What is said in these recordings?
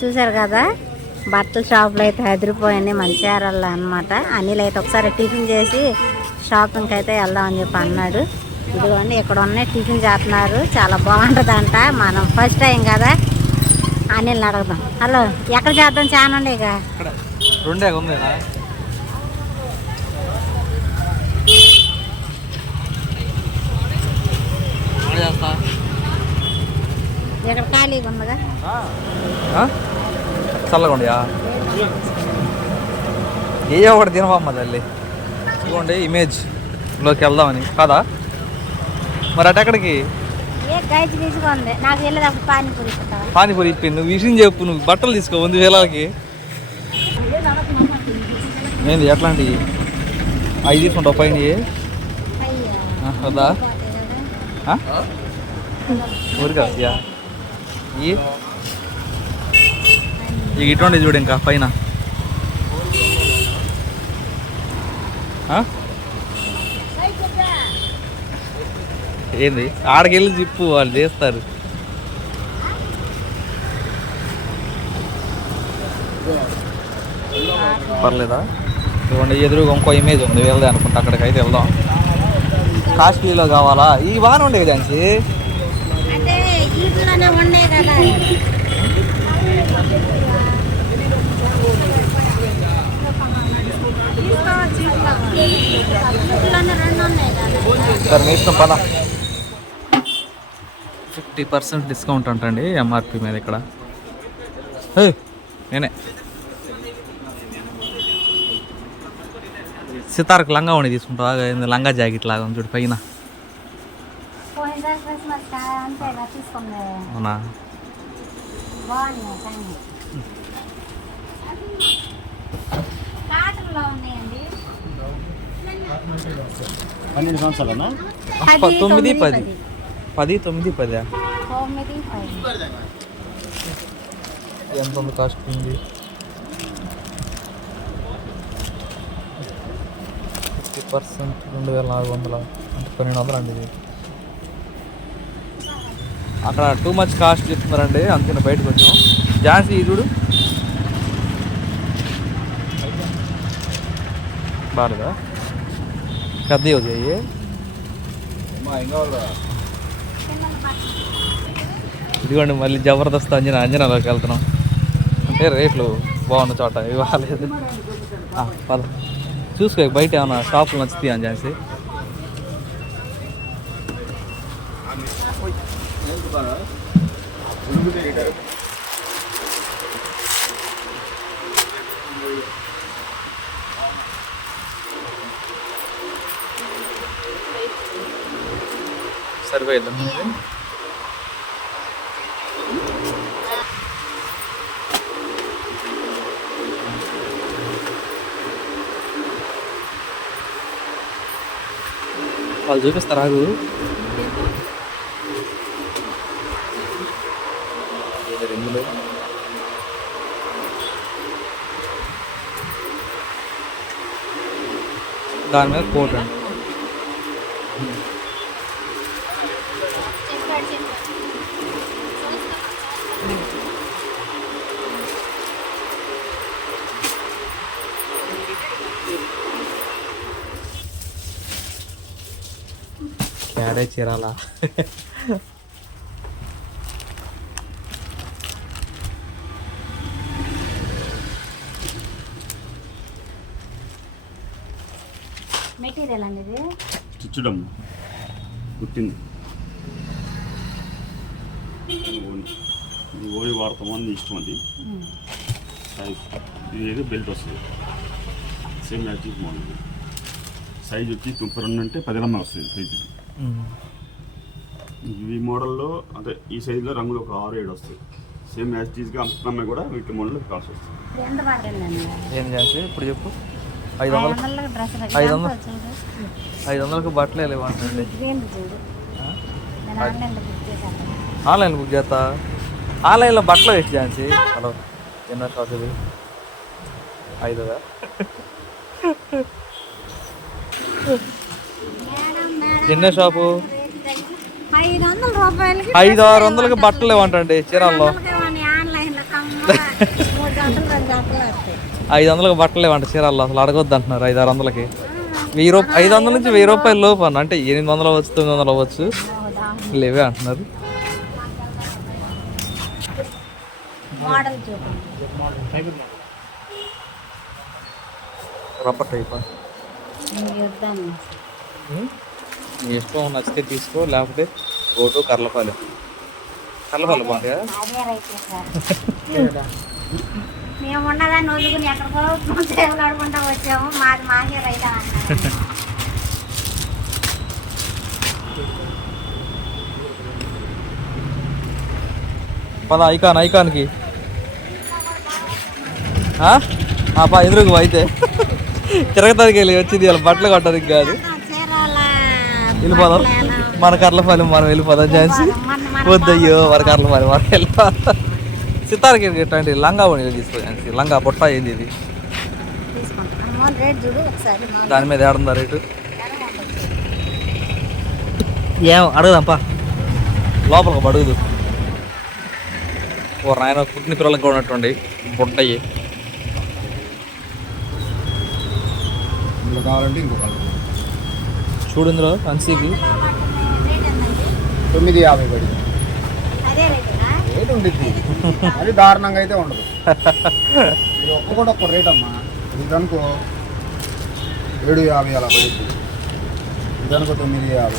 చూశారు కదా? బట్టల షాపులు అయితే అదిరిపోయింది మంచిర్యాలలో అనమాట అనిల్ అయితే ఒకసారి టిఫిన్ చేసి షాపింగ్కి అయితే వెళ్దామని చెప్పి అన్నాడు. ఇదిగోండి ఇక్కడ ఉన్నాయి టిఫిన్ చేస్తున్నారు. చాలా బాగుంటుందంట. మనం ఫస్ట్ టైం కదా? అనిల్ని అడుగుదాం. హలో ఎక్కడ చేద్దాం? చాలా ఉండే ఇక. ఇక్కడ ఖాళీగా ఉందిగా చల్లగా ఉండయా ఏ ఒకటి తినవమ్మ తల్లి. ఇదిగోండి ఇమేజ్లోకి వెళ్దామని. కాదా? మరి అటు ఎక్కడికి? ఏ ఉంది పానీపూరి ఇప్పింది. నువ్వు విషయం చెప్పు నువ్వు బట్టలు తీసుకో వంద వేలకి ఏంది ఎట్లాంటివి? అవి తీసుకుంటావు పైన వద్దా ఊరికా ఈ? ఇక ఇటువంటి చూడు ఇంకా పైన? ఏంది? ఆడకెళ్ళి జిప్పు వాళ్ళు చేస్తారు. పర్లేదా? ఇవ్వండి ఎదురుగా ఇంకో ఇమేజ్ ఉంది వెళ్దాం అనుకుంటా అక్కడికి అయితే వెళ్దాం. కాస్ట్లీలో కావాలా? ఈ బాగానే ఉండే అంటే ఉన్నాయి కదా సరే మీ ఇష్టం పద ఫిఫ్టీ పర్సెంట్ డిస్కౌంట్ అంటండి ఎంఆర్పి మీద ఇక్కడ. నేనే. సితార్కు లంగా ఉండి తీసుకుంటావా ఏంది లంగా జాకెట్ లాగా ఉంది చూడు పైన. అవునా? కాటన్లో పన్నెండు సంవత్సరాలనా? ప- తొమ్మిది పది. పది. తొమ్మిది పది? ఎంత ఉంది కాస్ట్ ఉంది? ఫిఫ్టీ పర్సెంట్ రెండు వేల నాలుగు వందల అంటే పన్నెండు వందలు అండి ఇది. అక్కడ టూ మచ్ కాస్ట్ చెప్తున్నారండి అందుకని బయటకు వచ్చాం ఝాన్సీ ఇది చూడు. బాగాలేదా పెద్ద అవుతాయి ఇదిగోండి మళ్ళీ జబర్దస్త్ అంజనా అంజనాలోకి వెళ్తున్నాం అంటే రేట్లు బాగున్న చోట ఇవ్వలేదు పద చూసుకో బయట ఏమైనా షాపులు నచ్చుతాయి అని చేసి సరిపోయిందా వాళ్ళు చూపిస్తారు ఆగు ఇందులో దాని మీద కోట్ అండి క్యాడే చీరాలా మెటీరియల్ అండి ఇది చిచ్చడం పుట్టింది ఓని ఇది ఓడి వాడతామని ఇష్టం అది సైజ్ ఇది ఏదో బెల్ట్ వస్తుంది సేమ్ మ్యాచింగ్ మోడల్ సైజ్ వచ్చి ముప్పై రెండు అంటే పది రమ్మ వస్తుంది సైజ్ ఈ మోడల్లో అదే ఈ సైజులో రంగులు ఒక ఆరు ఏడు వస్తాయి. సేమ్ మ్యాచింగ్గా అంతనమ్మ కూడా వీటి మోడల్ ఎంత పడుతుందండి? ఏం చేసి ఇప్పుడు చెప్పు. ఐదు వందలు ఐదు వందలు. ఐదు వందలకు బట్టలే లేవంటండి ఆన్లైన్ బుక్ చేస్తా? ఆన్లైన్లో బట్టలు వేసి ఝాన్సీ హలో ఎన్నో షాప్ ఇది? ఐదుగా ఎన్నో షాపు? ఐదు ఆరు వందలకి బట్టలు లేవంటండి చీరాల్లో. ఐదు వందలకు బట్టలు లేవంట చీరాల్లో అసలు అడగొద్దు అంటున్నారు ఐదు ఆరు వందలకి వెయ్యి రూపాయలు ఐదు వందల నుంచి వెయ్యి రూపాయలు లోపు అన్న అంటే ఎనిమిది వందలు అవ్వచ్చు తొమ్మిది వందలు అవ్వచ్చు లేవే అంటున్నారు. రబ్బర్ టైపా? నీ ఇష్టం నచ్చితే తీసుకో లేకపోతే గోటు కర్లపాలెం కర్లపాలెం బాగా మేము ఉన్నదాన్ని వదులుకుని ఎక్కడికో సేవలు ఆడుకుంటా వచ్చాము. మాది మాకే రైతా అన్నారు పద ఐకాన్ ఐకాన్కి. పా ఎదురుకు అయితే. తిరగతానికి వెళ్ళి వచ్చింది ఇలా బట్టలు కొట్టడానికి కాదు. వెళ్ళిపోదాం. మన కర్లపాలెం మనం వెళ్ళిపోదాం. ఛాన్సీ వద్దయ్యో మన కర్లపాలెం మనం వెళ్ళిపోదాం. సితారకి ఎట్లాంటి లంగా ఓణి తీసుకో ఝాన్సీ. లంగా బుట్ట ఏంది ఇది? దాని మీద ఏడుందా రేటు. ఏం అడుగుదాంపా లోపలికి అడుగుదు. ఓ నాయన పుట్టిన పిల్లలకు కూడా ఉన్నట్టుండి బుట్టయ్యి. ఇందులో కావాలంటే ఇంకో కలర్ చూడు ఇందులో అన్సీకి రేట్ ఎంతండి తొమ్మిది యాభై పడింది రేట్ ఉండిద్ది. అది దారుణంగా అయితే ఉండదు. ఇది ఒక్క కూడా ఒక్క రేట్ అమ్మా. ఇది అనుకో ఏడు యాభై అలా పడింది ఇది అనుకో తొమ్మిది యాభై.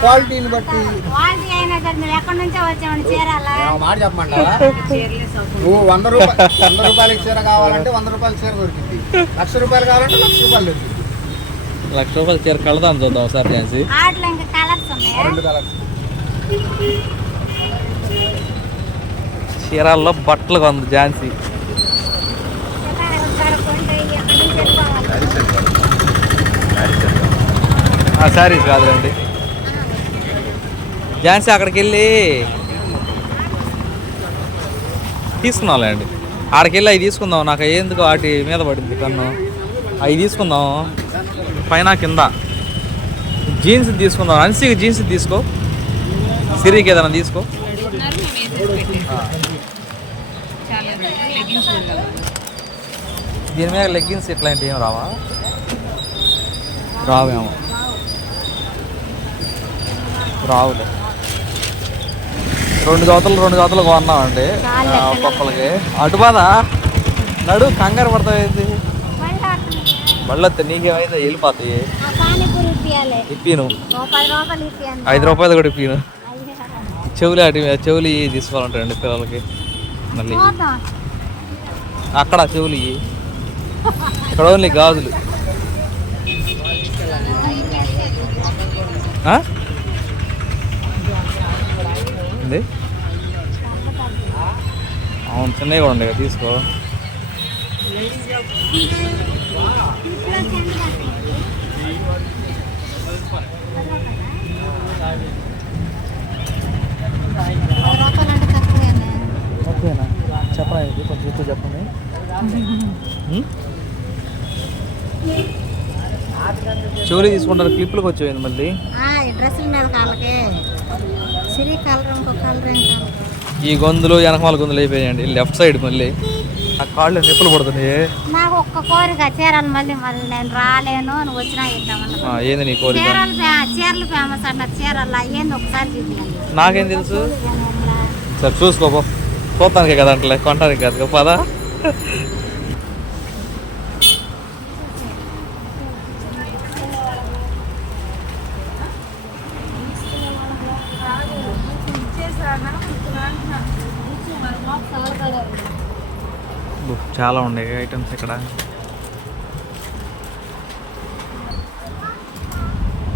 క్వాలిటీని బట్టి. క్వాలిటీ అయినా సరే మేము ఎక్కడి నుంచో వచ్చామండి చీరాల? నేను ఒక మాట చెప్పమంటావా? నువ్వు వంద రూపాయలు వంద రూపాయలకి చీర కావాలంటే వంద రూపాయల చీర దొరికింది లక్ష రూపాయలు కావాలంటే లక్ష రూపాయలు దొరికింది లక్ష రూపాయలు చీర కడదాం చూద్దాం ఒకసారి ఛాన్సీ కలర్స్ చీరాల్లో బట్టలు కొంది ఝాన్సీ. శారీస్ కాదులేండి ఝాన్సీ అక్కడికి వెళ్ళి తీసుకున్నాంలే అండి ఆడికి వెళ్ళి అవి తీసుకుందాం నాకు ఎందుకు వాటి మీద పడింది కన్ను. అవి తీసుకుందాం. పైన కింద. జీన్స్ తీసుకుందాం. అన్సీకి జీన్స్ తీసుకో. సిరికి ఏదైనా తీసుకో. దీని మీద లెగ్గిన్స్ ఇట్లాంటివి ఏం రావా? రావేమో. రావులే. రెండు జోతలు రెండు జోతలు కొన్నామండి. ఒక్కొక్కరికి అటు బాధ నడు కంగారు పడతాయింది మళ్ళీ నీకేమైతే వెళ్ళిపోతాయి ఇప్పిను. ఐదు రూపాయలు కూడా ఇప్పిను. చెవులు అటు చెవులు ఇవి తీసుకోవాలంటారండి పిల్లలకి. మళ్ళీ అక్కడ చెవులు ఇవి. ఇక్కడ ఓన్లీ గాజులు. అవును చిన్నవి కూడా ఉండే తీసుకో. ఓకేనా? చెప్పండి కొంచెం ఎక్కువ చెప్పండి. చెవులు తీసుకుంటారు క్లిప్లకు వచ్చేది మళ్ళీ. ఆ, ఈ గొంతులు వెనకమాల గొంతులు అయిపోయాయండి లెఫ్ట్ సైడ్ మళ్ళీ. ఆ కాళ్ళు నిప్పులు పడుతున్నాయి. నాకు ఒక్క కోరిక చీరలు మళ్ళీ మళ్ళీ నేను రాలేను నువ్వు వచ్చినా ఇద్దామన్న ఏంది నీ కోరిక? చీరలు చీరలు ఫేమస్ అంటారు చీరలు అయ్యింది ఒకసారి చూపించండి నాకేం తెలుసు? సరే చూసుకోపో చూస్తానికే కదా అంటలే కొనడానికి కాదు పదా? చాలా ఉన్నాయి ఐటమ్స్ ఇక్కడ.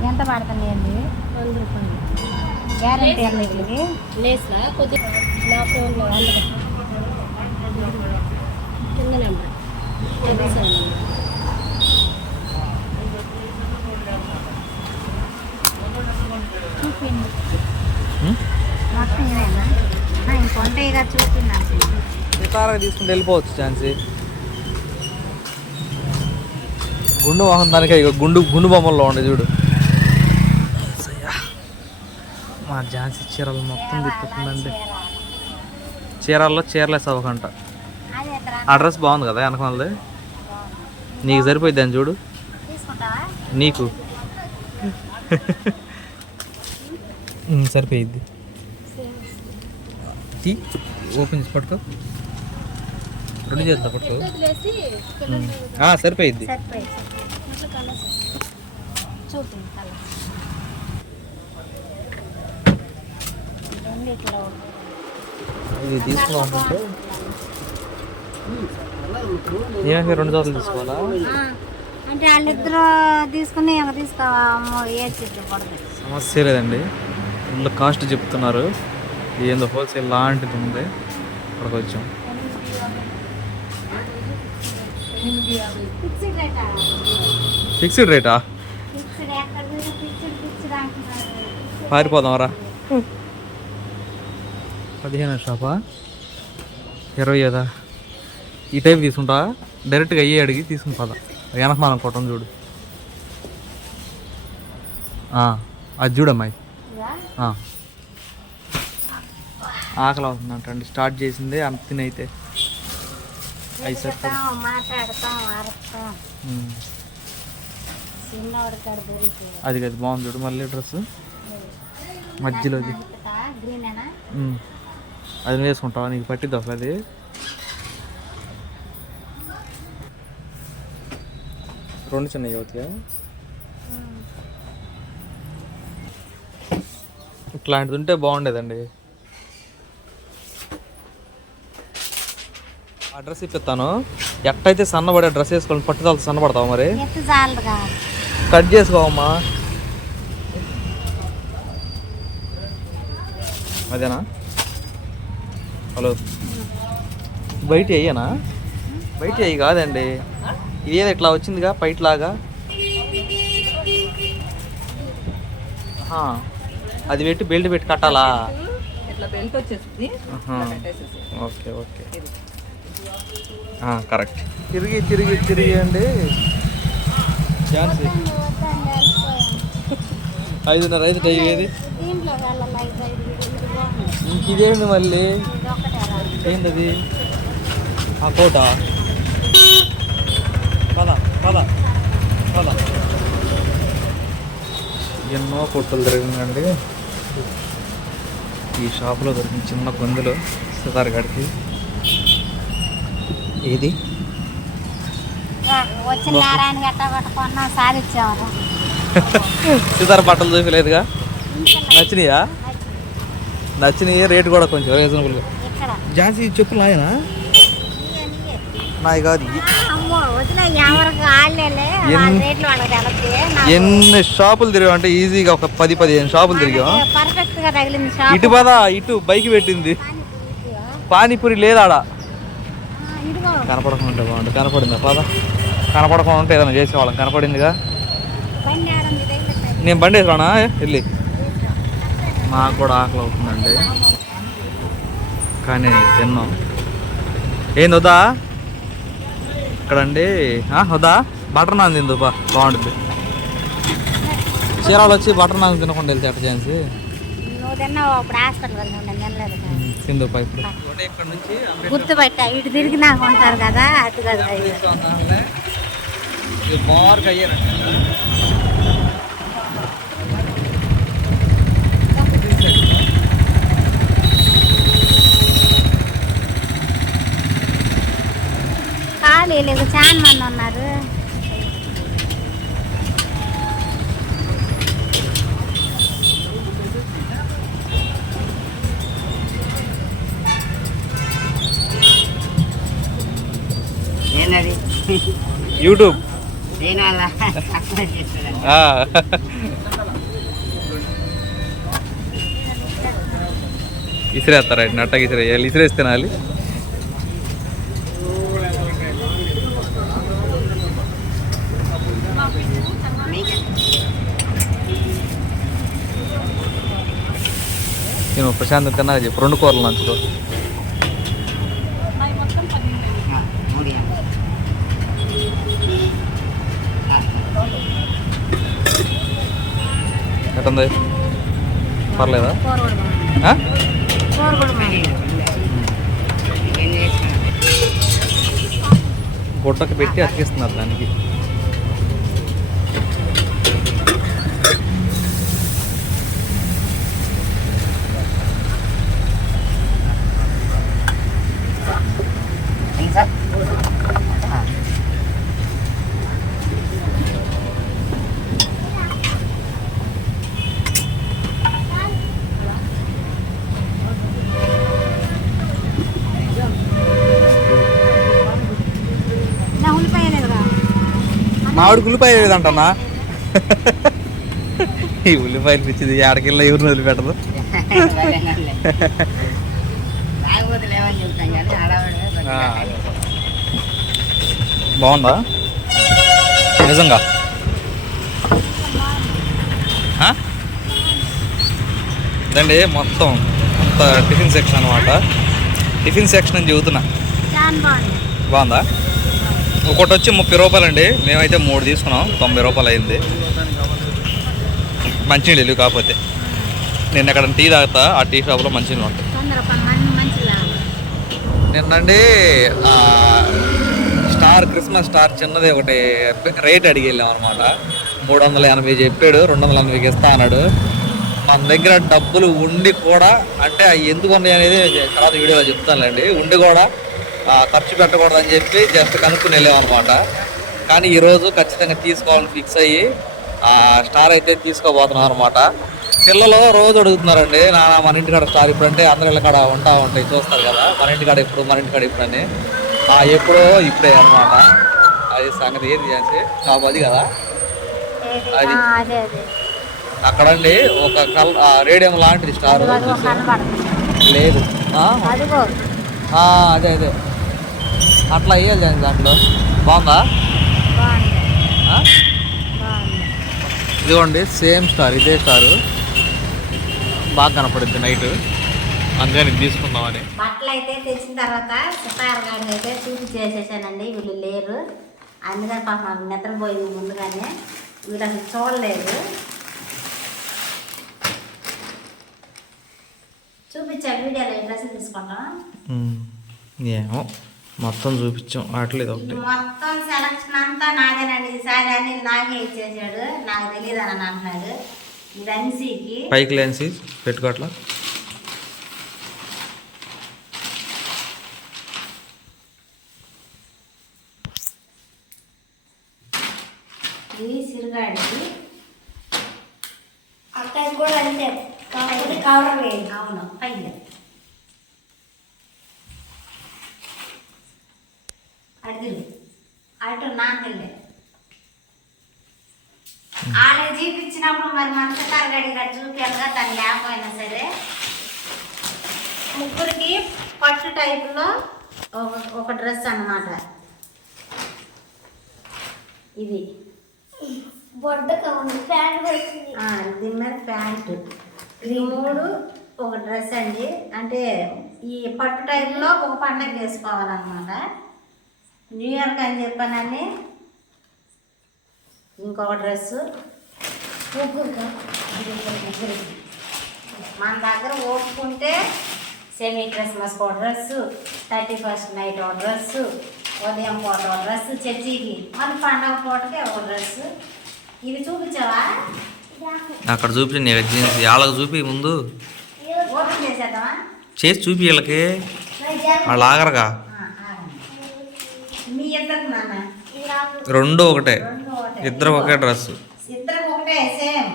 ఎంత పడుతున్నాయండి? వంద రూపాయలు గ్యారంటీ లేస్లా కొద్దిగా నా ఫోన్లో కింద నెంబర్. ఉం? మొత్తం ఇవేనా ఇంకొంటే ఇక చూపిండి సీతారా తీసుకుంటే వెళ్ళిపోవచ్చు ఛాన్సీ. గుండు వాహనం దానికే ఇక గుండు గుండు బొమ్మల్లో ఉండే చూడు. మా ఝాన్సీ చీరలు మొత్తం తిప్పుతుందండి. చీరల్లో చీరలే చదవకంట అదే ఇద్దరు ఆ డ్రెస్ బాగుంది కదా వెనకమాలది నీకు సరిపోయింది అని చూడు. నీకు. సరిపోయిద్ది. ఓపెన్ చేసి పట్టుకో. రెండు చేస్తా పట్టుకో వదిలేసి ఉమ్. ఆ, సరిపోయిద్ది. సరిపోయి చూపింది కలర్ రెండిట్లో ఇది అనుకుంటే ఏమైనా రెండు జతలు తీసుకోవాలా? అంటే వాళ్ళిద్దరు తీసుకుని ఏమో తీసుకోవా ఏ సమస్య లేదండి. ఇందులో కాస్ట్ చెప్తున్నారు. ఏందో హోల్సేల్ లాంటిది ఉంది. అక్కడికి వచ్చాం ఫిక్స్డ్ రేటా ఫిక్స్డ్ రేటా ఫిక్స్డ్ ఎక్కడ చూసినా ఫిక్స్డ్ ఫిక్స్డ్ రేటా పారిపోదాం రా పదిహేను షాపా? ఇరవై కదా ఈ టైప్ తీసుకుంటా? డైరెక్ట్గా అయ్యి అడిగి తీసుకుని వెనకమానం కొట్టం చూడు. అది చూడమ్మాయి ఆకలి అవుతుందంటండి. స్టార్ట్ చేసిందే అంత తినైతే మాట్లాడతాం అరుస్తాం. చిన్నవాడు అది కదా బాగుంది చూడు మళ్ళీ డ్రెస్ మధ్యలోది గ్రీనేనా. అది నువ్వు వేసుకుంటావా? నీకు పట్టిద్ది అసలు అది రెండు చిన్నవి అవుతాయా? ఇట్లాంటిది ఉంటే బాగుండేదండి. ఆ డ్రెస్ ఇప్పిస్తాను. ఎట్టయితే సన్నబడే డ్రెస్ వేసుకొని పట్టుదల సన్నపడతావు మరి? కట్ చేసుకోవమ్మా. అదేనా? హలో. బయట అయ్యానా? బయట అయ్యి కాదండి. ఇదేదో ఇట్లా వచ్చిందిగా పైట్లాగా. అది పెట్టి బెల్ట్ పెట్టి కట్టాలా? Okay okay. కరెక్ట్ తిరిగి తిరిగి తిరిగి అండి. వెళ్ళిపోయాను ఐదున్నర ఐదు టైం ఏది దీంట్లో వెళ్ళాలి ఐదు ఐదు ఇది బాగుంది ఇంక ఇదేంది మళ్ళీ? ఏంటది ఆ కోట పద పద పద. ఎన్నో కొట్టులు తిరిగిందండి. ఈ షాపులో దొరికిన చిన్న గొంతులు సితార్ గడికి ఏది? వచ్చిన నారాయణ గట్ట పట్టుకున్నాం సాధించాము సితార్ బట్టలు చూపలేదుగా నచ్చినాయా? నచ్చినాయి రేటు కూడా కొంచెం రీజనబుల్గా ఇక్కడ. ఝాన్సీ చెప్పులు నాయనా నీయే, కాదు ఎన్ని- షాపులు తిరిగాం అంటే ఈజీగా ఒక పది పదిహేను షాపులు తిరిగాం. పర్ఫెక్ట్గా తగిలింది షాప్ ఇటు పద ఇటు బైక్ పెట్టింది. పానీపూరి లేదాడ? ఇదిగో కనపడకుండా బాగుంటుంది కనపడిందా? పద. కనపడకుండా ఉంటే ఏదైనా చేసేవాళ్ళం. కనపడిందిగా? నేను బండి వేసుకోనా వెళ్ళి. మాకు కూడా ఆకలి అవుతుందండి. కానీ తిన్నాం. ఏంది వద్దా? ఇక్కడండి. ఆ, వద్దా? బటర్ నాన్ తిందు బా బాగుంటుంది. చీరాలు వచ్చి బటర్ నాన్ తినకుండా వెళ్తే అట్ట చేసి నువ్వు తిన్నావు? అప్పుడు హాస్పిటల్ తినలేదు. కదా. సింధు పా ఇప్పుడు ఇక్కడ నుంచి గుర్తుపట్టా ఇటు తిరిగి నాకు ఉంటారు కదా అటు కదా బార్కి అయ్యారండి ఖాళీ లేదు చాలా మంది ఉన్నారు యూట్యూబ్. ఇసిరేస్తారా నట్టకి ఇసిరేయాలి ఇసిరేసి తినాలి. నేను ప్రశాంతం తిన్నా చెప్పు. రెండు కూరలు నంచుకో. ఎట్టుంది? పర్లేదా? గుట్టకు పెట్టి అతికిస్తున్నారు దానికి. మామిడి ఉల్లిపాయ లేదంటన్నా. ఈ ఉల్లిపాయలు పిచ్చింది ఏడకెళ్ళి ఎవరిని వదిలిపెట్టదు. బాగుందా? నిజంగా? ఇదండి మొత్తం అంత టిఫిన్ సెక్షన్ అనమాట టిఫిన్ సెక్షన్ అని చెబుతున్నా. బాగుందా? ఒకటి వచ్చి ముప్పై రూపాయలండి. మేమైతే మూడు తీసుకున్నాం. తొంభై రూపాయలు అయింది మంచినీళ్ళు కాకపోతే. నేను ఎక్కడ టీ తాగుతా ఆ టీ షాప్లో మంచినీళ్ళు ఉంటాయి. నిన్నండి ఆ, స్టార్ క్రిస్మస్ స్టార్ చిన్నది ఒకటి రేట్ అడిగి వెళ్ళాం అనమాట మూడు వందల ఎనభై చెప్పాడు రెండు వందల ఎనభైకి ఇస్తా అన్నాడు. మన దగ్గర డబ్బులు ఉండి కూడా అంటే అవి ఎందుకు ఉన్నాయి అనేది తర్వాత వీడియోలో చెప్తానులేండి. ఉండి కూడా ఖర్చు పెట్టకూడదని చెప్పి జస్ట్ కనుక్కుని వెళ్ళాం అనమాట కానీ ఈరోజు ఖచ్చితంగా తీసుకోవాలని ఫిక్స్ అయ్యి ఆ స్టార్ అయితే తీసుకోబోతున్నాం అనమాట పిల్లలు రోజు అడుగుతున్నారండి నాన్న మన ఇంటికాడ స్టార్ ఇప్పుడు అంటే అందరి ఇళ్ళ కాడ ఉంటా ఉంటాయి చూస్తారు కదా మన ఇంటికాడ ఎప్పుడు మన ఇంటికాడ ఇప్పుడు అని ఆ ఎప్పుడో ఇప్పుడే అనమాట అది సంగతి ఏది చేసి షాప్ అది కదా. అది. అక్కడండి ఒక కల్ రేడియం లాంటిది స్టార్ లేదు. అదే అదే. అట్లా వేయాలి దాని దాంట్లో. బాగుందా? ఇదిగోండి సేమ్ స్టార్ ఇదే స్టారు. బాగా కనపడుద్ది నైట్. అందుకని తీసుకుందామని. బట్టలు అయితే తెచ్చిన తర్వాత సితార్ గారిని అయితే చూసి చేసేసానండి వీళ్ళు లేరు. అందుకని పాప నాకు నిద్రపోయింది ముందుగానే. వీళ్ళు అసలు చూడలేదు. చూపించాడు వీడియోలో డ్రెస్ తీసుకుంటాం ఏమో. మొత్తం చూపించాం. ఆటలేదు ఒకటి. మొత్తం సెలక్షన్ అంతా నాదేనండి ఈసారి అన్ని నాకే ఇచ్చేసాడు. నాకు తెలియదు అని అంటున్నాడు. ఇది అన్సీకి పైకి లేన్సి పెట్టుకోవట్లా? ఇది సిరుగాడికి అక్కడ కూడా అంతే. కవర్ వేయండి అవును పైన అడిగి అటు ఆడ చూపించినప్పుడు మరి మనసు తరగడి చూపించాలిగా తను లేకపోయినా సరే. ముగ్గురికి పట్టు టైపులో ఒక డ్రెస్ అన్నమాట. ఇది. ప్యాంట్ ఆ, దీని మీద ప్యాంటు. ఇది మూడు ఒక డ్రెస్ అండి. అంటే ఈ పట్టు టైంలో ఒక పండగ వేసుకోవాలన్నమాట న్యూ ఇయర్కి అని చెప్పానని ఇంకొక డ్రెస్సు. ముగ్గురుగా మన దగ్గర ఓపుకుంటే సెమీ క్రిస్మస్ ఒక డ్రెస్సు థర్టీ ఫస్ట్ నైట్ ఒక డ్రెస్సు ఉదయం పూట ఒక డ్రెస్సు చర్చికి మళ్ళీ పండగ పూటకి ఒక డ్రెస్సు. ఇవి చూపించావా? అక్కడ జీన్స్ వాళ్ళకి చూపి ముందు. ఓపెన్ చేసేద్దామా? చేసి చూపి వీళ్ళకి. వాళ్ళు ఆగరగా ఆ, ఆగండి. మీ ఇద్దరికి నాన్న రెండు ఒకటే రెండు ఒకటే. ఇద్దరు ఒకే డ్రెస్. ఇద్దరు ఒకటే సేమ్.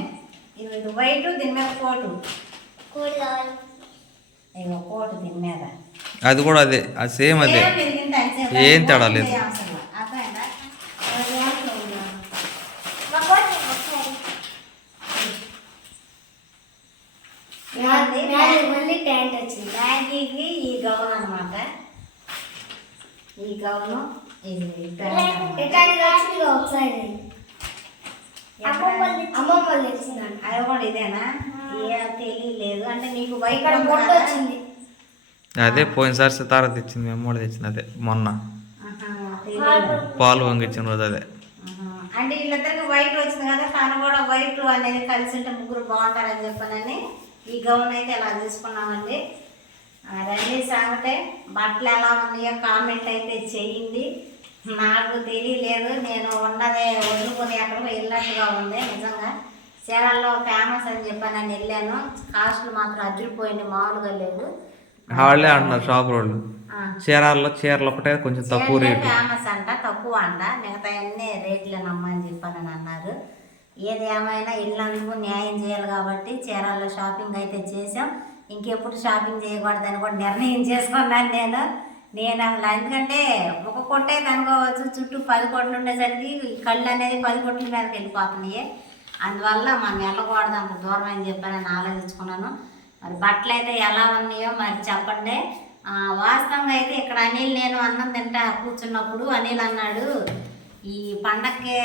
ఇది వైట్ దీని మీద కోటు. ఇగో కోటు దీని మీద. అది కూడా అదే అది. సేమ్ అదే. ఏం తేడా లేదు. మళ్ళీ ప్యాంట్ వచ్చింది. ఈ గౌన్ అన్నమాట. ఈ గౌను. ఇది తెచ్చిందండి అది కూడా ఇదేనా ఏ తెలియలేదు అంటే నీకు వైట్ బొట్టు వచ్చింది అదే పోయినసారి సితార తెచ్చింది మేము కూడా తెచ్చింది అదే మొన్న. పాలు వంగిచ్చిన రోజు అదే. అంటే వీళ్ళిద్దరికి వైట్ వచ్చింది కదా తను కూడా వైట్ అనేది కలిసి ఉంటే ముగ్గురు బాగుంటారని చెప్పానని ఈ గౌన్ అయితే ఇలా తీసుకున్నామండి. రండి సాగితే బట్టలు ఎలా ఉన్నాయో కామెంట్ అయితే చేయండి. నాకు తెలియలేదు. నేను ఉన్నదే వదులుకొని ఎక్కడికో వెళ్ళినట్టుగా ఉంది నిజంగా. చీరల్లో ఫేమస్ అని చెప్పానని వెళ్ళాను. కాస్ట్లు మాత్రం అదిరిపోయింది మామూలుగా లేవు వాళ్ళే అంటున్నారు షాప్ వాళ్ళు ఆ, చీరాల్లో చీరలు ఒకటే కొంచెం తక్కువ రేటు. ఫేమస్ అంట తక్కువ అంట. మిగతా అన్ని రేట్లే నమ్మని చెప్పానని అన్నారు. ఏది ఏమైనా ఇల్లందుకు న్యాయం చేయాలి కాబట్టి చీరాల్లో షాపింగ్ అయితే చేసాం ఇంకెప్పుడు షాపింగ్ చేయకూడదని కూడా నిర్ణయం చేసుకున్నాను నేను. నేను అసలు ఎందుకంటే ఒక కొట్టే కనుకోవచ్చు. చుట్టూ పది కొట్లు ఉండేసరికి ఈ కళ్ళు అనేది పది కొట్ల మీదకి వెళ్ళిపోతున్నాయి. అందువల్ల మనం వెళ్ళకూడదు అంత దూరం అని నేను ఆలోచించుకున్నాను. మరి బట్టలు అయితే ఎలా ఉన్నాయో మరి చెప్పండి. వాస్తవంగా అయితే ఇక్కడ అనిల్ నేను అన్నం తింటా కూర్చున్నప్పుడు అనిల్ అన్నాడు ఈ పండగకే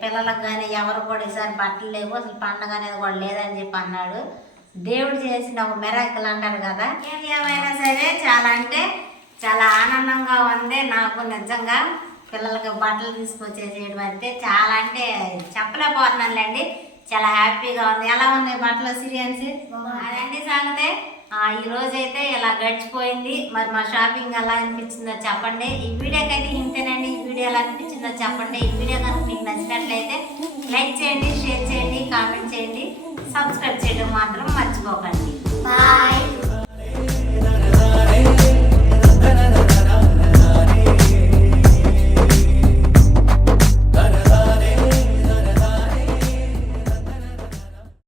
పిల్లలకు కానీ ఎవరు కూడా ఈసారి బట్టలు లేవు అసలు పండగ అనేది కూడా లేదని చెప్పి అన్నాడు. దేవుడు చేసిన ఒక మెరాకిల్ అంటారు కదా. ఏమైనా సరే చాలా అంటే చాలా ఆనందంగా ఉంది. నాకు నిజంగా పిల్లలకి బట్టలు తీసుకొచ్చేసేయడం అంటే చాలా అంటే చెప్పలేకపోతున్నానులేండి. చాలా హ్యాపీగా ఉంది. ఎలా ఉన్నాయి బట్టలు సీరియన్స్ అదండి సాగితే. ఈరోజు అయితే ఇలా గడిచిపోయింది. మరి మా షాపింగ్ ఎలా అనిపించిందో చెప్పండి. ఈ వీడియోకి అయితే ఇంతేనండి. ఈ వీడియో ఎలా అనిపించిందో చెప్పండి. ఈ వీడియో కనుక మీకు నచ్చినట్లయితే లైక్ చేయండి షేర్ చేయండి కామెంట్ చేయండి. సబ్స్క్రైబ్ చేయడం మాత్రం మర్చిపోకండి.